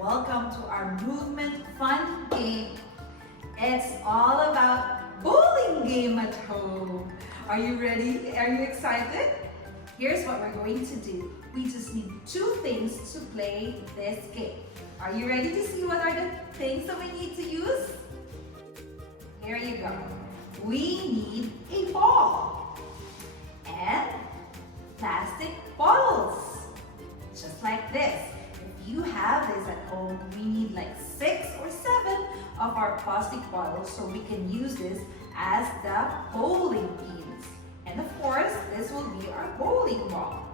Welcome to our movement fun game. It's all about bowling game at home. Are you ready? Are you excited? Here's what we're going to do. We just need two things to play this game. Are you ready to see what are the things that we need to use? Here you go. We need a ball and plastic bottles, just like this. If you have this at home, we need like 6 or 7 of our plastic bottles so we can use this as the bowling pins. And of course, this will be our bowling ball,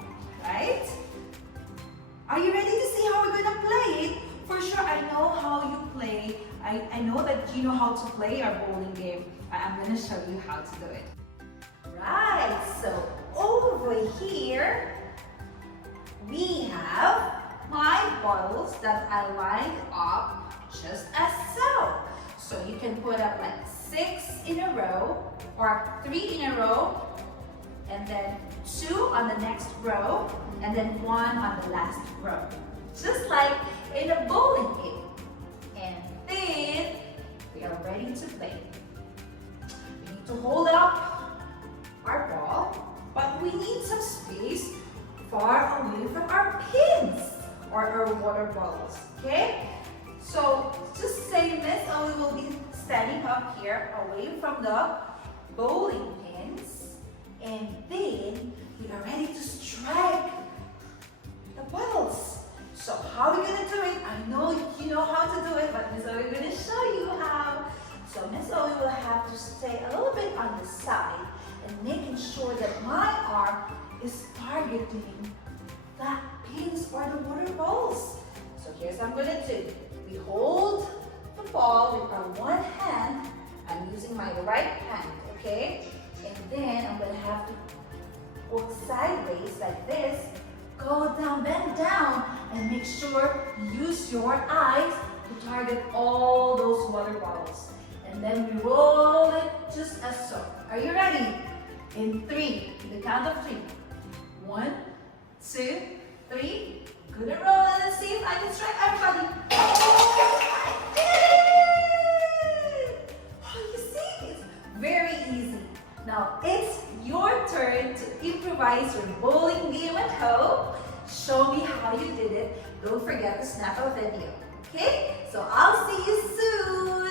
right? Are you ready to see how we're going to play it? For sure, I know how you play. I know that you know how to play our bowling game. I'm going to show you how to do it. Right, so over here, we have my bottles that I lined up just as so. So you can put up like 6 in a row or 3 in a row, and then 2 on the next row, and then 1 on the last row. Just like in a bowling game. And then we are ready to play. We need to hold up our ball, but we need some space far away from our pins or our water bottles, okay? So just say Ms.Owie will be standing up here away from the bowling pins, and then we are ready to strike the bottles. So how are we going to do it? I know you know how to do it, but Ms.Owie is going to show you how. So Ms.Owie will have to stay a little bit on the side and making sure that my arm is targeting the pins or the water balls. So here's what I'm going to do. We hold the ball with our one hand. I'm using my right hand, okay? And then I'm going to have to walk sideways like this. Go down, bend down, and make sure you use your eyes to target all those water bottles. And then we roll it just as so. Are you ready? In 3, the count of 3. 1, 2, 3. Good and roll, and let's see if I can strike everybody. Oh, I did it! Oh, you see, it's very easy. Now it's your turn to improvise your bowling game at home. Show me how you did it. Don't forget to snap a video. Okay? So I'll see you soon.